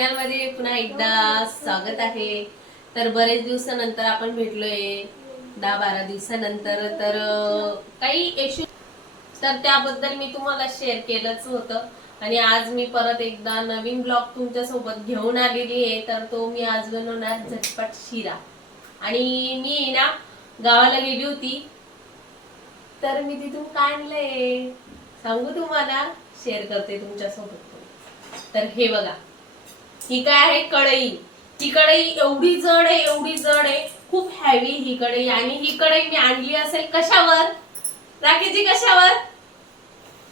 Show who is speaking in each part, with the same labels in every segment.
Speaker 1: पुन्हा एकदा स्वागत आहे. तर बरेच दिवसानंतर आपण भेटलोय. दहा बारा दिवसानंतर तर काही इश्यू तर त्याबद्दल मी तुम्हाला शेअर केलंच होतं. आणि आज मी परत एकदा नवीन ब्लॉग तुमच्यासोबत घेऊन आलेली आहे. तर तो मी आज बनवणार झटपट शिरा. आणि मी ना गावाला गेली होती. तर मी तिथून काय आणलंय सांगू तुम्हाला शेअर करते तुमच्यासोबत तर हे बघा. ही काय आहे? कढई. ही कढई एवढी जड आहे एवढी जड आहे. खूप हॅवी ही कढई. आणि ही कढई मी आणली असेल कशावर? राखेची कशावर?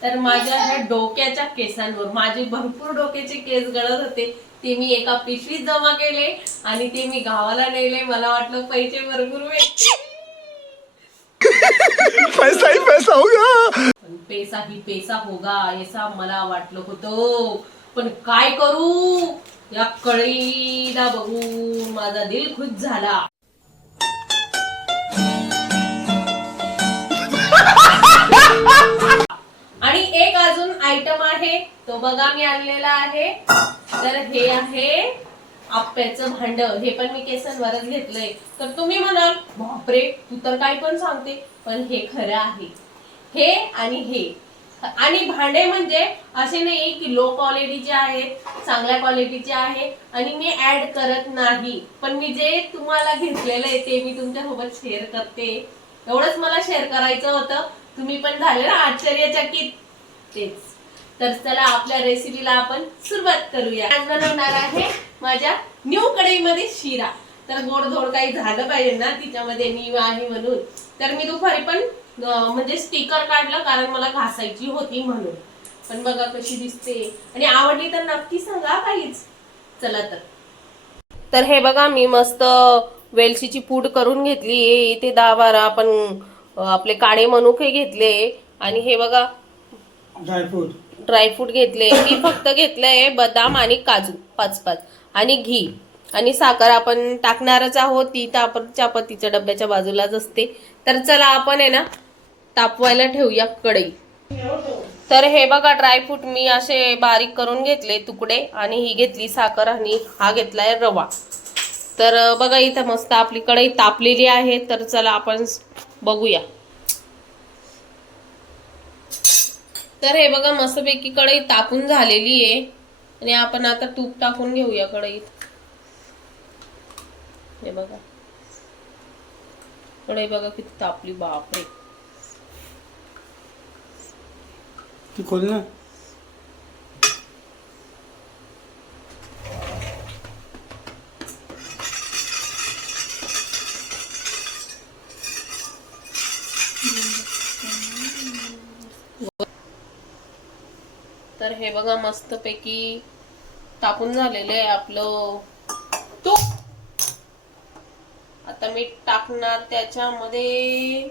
Speaker 1: तर माझ्या ह्या डोक्याच्या केसांवर. माझे भरपूर डोक्याचे केस गळत होते. ते मी एका पिशवीत जमा केले आणि ते मी गावाला नेले. मला वाटलं पैसे भरपूर
Speaker 2: पैसा ही पैसा होगा.
Speaker 1: पण पैसा ही पैसा होगा ऐसा मला वाटलं होतं. पण काय करू? या कळीला बघून माझा दिल खुश झाला. आणि एक अजून आयटम आहे तो बघा मी आणलेला आहे. तर हे आहे आप्याचं भांड. हे पण मी केसांवरच घेतलंय. तर तुम्ही म्हणाल बापरे तू तर काय पण सांगते. पण हे खरं आहे. हे आणि हे. आणि भांडे म्हणजे असे नाही की लो क्वालिटीचे आहेत चांगल्या क्वालिटीचे आहे आणि मी ऍड करत नाही. पण मी जे तुम्हाला घेतलेलं आहे ते मी तुमच्यासोबत शेअर करते. एवढंच मला शेअर करायचं होतं. तुम्ही पण झाले ना आश्चर्यचकित. तेच. तर चला आपल्या रेसिपीला आपण सुरुवात करूया. आज बनवणार आहे माझ्या न्यू कढईमध्ये शिरा. तर गोडधोड काही झालं पाहिजे ना तिच्यामध्ये नीव आहे म्हणून. तर मी दुपारी पण म्हणजे स्टिकर काढलं कारण मला घासायची होती म्हणून. पण बघा कशी दिसते. आणि आवडली तर नक्की सांगा काहीच. चला तर. तर हे बघा मी मस्त वेलचीची पूड करून घेतली. इथे दहा बारा आपण आपले काळे मनुके घेतले. आणि हे बघा
Speaker 2: ड्रायफ्रूट
Speaker 1: ड्रायफ्रूट घेतले. मी फक्त घेतलंय बदाम आणि काजू पाच पाच आणि घी. आणि साखर आपण टाकणारच आहोत. ती तर आपण चपातीच्या डब्याच्या बाजूलाच असते. तर चला आपण आहे ना तापवायला ठेवूया कढई. तर हे बघा ड्रायफ्रूट मी असे बारीक करून घेतले तुकडे आणि ही घेतली साखर आणि हा घेतलाय रवा. तर बघा इथं मस्त आपली कढई तापलेली आहे तर चला आपण बघूया. तर हे बघा मस्तपैकी कढई तापून झालेली आहे. आणि आपण आता तूप टाकून घेऊया कढईत. हे बघा. कढई बघा किती तापली बापरे
Speaker 2: तू खोल ना.
Speaker 1: तर हे बघा मस्तपैकी टाकून झालेलं आहे आपलं. तूप आता मी टाकणार त्याच्यामध्ये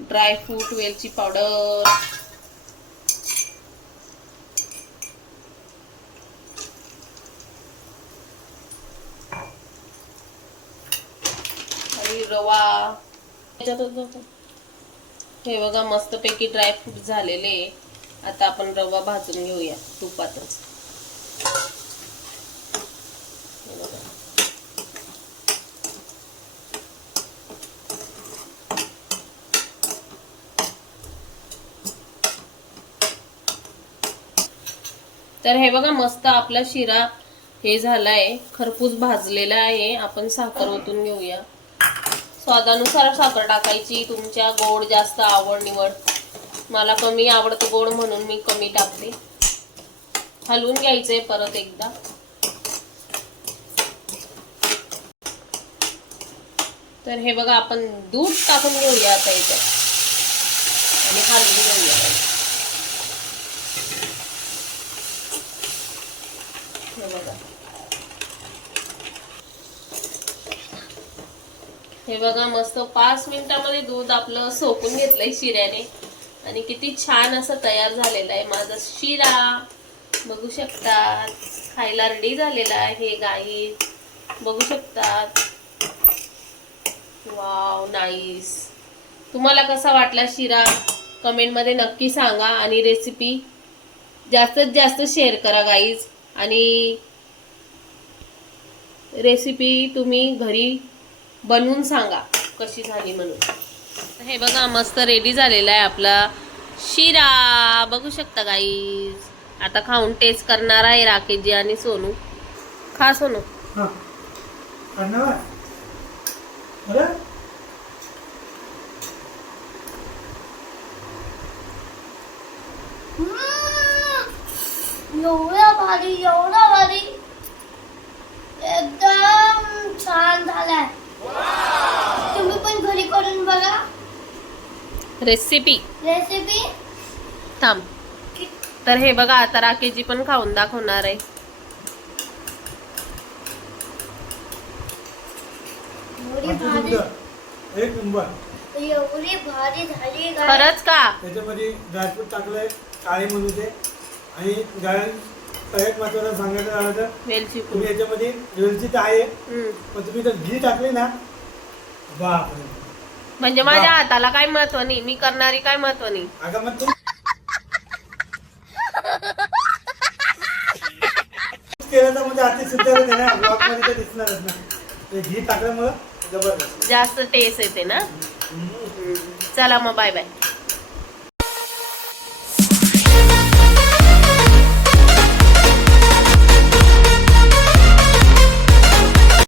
Speaker 1: ड्रायफ्रूट वेलची पावडर. आणि रवा. हे बघा मस्तपैकी ड्रायफ्रूट झालेले. आता आपण रवा भाजून घेऊया तुपातच हे बघा. तर हे बघा मस्त आपला शिरा हे झालाय. खरपूस भाजलेला आहे. आपण साखर ओतून घेऊया. स्वादानुसार साखर टाकायची. तुमच्या गोड जास्त आवड निवड. मला कमी आवडतं गोड म्हणून मी कमी टाकते. हलवून घ्यायचंय परत एकदा. तर हे बघा आपण दूध टाकून घेऊया आता इथं. आणि हलवून घेऊया. हे बघा. हे बघा मस्त पाच मिनिटामध्ये दूध आपलं सोकून घेतलंय शिऱ्याने. आणि किती छान असं तयार झालेलं आहे. माझा शिरा बघू शकतात. खायला रेडी झालेला आहे गाई. बघू शकतात. वाव नाईस तुम्हाला कसा वाटला शिरा? कमेंटमध्ये नक्की सांगा आणि रेसिपी जास्तीत जास्त शेअर करा गाईज आणि रेसिपी तुम्ही घरी बनवून सांगा कशी झाली म्हणून. हे बघा मस्त रेडी झालेला आहे आपला शिरा. बघू शकता गाईज आता खाऊन टेस्ट करणार आहे राकेशजी आणि सोनू. खा सोनू
Speaker 2: हा करणार बरं
Speaker 3: हम्म. एवढा भारी एवढा भारी एकदम छान झालाय. तुम्ही पण घरी करून बघा.
Speaker 1: रेसिपी
Speaker 3: रेसिपी
Speaker 1: थांब. तर हे बघा आता राकेशजी पण खाऊन दाखवणार आहे.
Speaker 3: एवढी भारी
Speaker 2: एक नंबर.
Speaker 3: एवढी भारी झाली काय
Speaker 1: खरंच का?
Speaker 2: त्याच्यामध्ये ड्रायफ्रूट टाकलंय काळे म्हणूचे आणि गाय सगळ्यात महत्वाचं सांगायचं झालं तर
Speaker 1: वेलची पूड
Speaker 2: तुम्ही याच्यामध्ये वेलची तर आहे
Speaker 1: हम्म.
Speaker 2: पण तुम्ही जर घी टाकली ना बापरे.
Speaker 1: म्हणजे माझ्या. हाताला काय महत्त्व नाही मी करणारी काय महत्त्व नाही.
Speaker 2: अगं मग केलं तर म्हणजे अति शुद्ध होते ना ब्लॉगमध्ये तर दिसणारच ना. ते घी टाकल्यामुळं जबरदस्त.
Speaker 1: जास्त टेस्ट येते ना? चला मग बाय बाय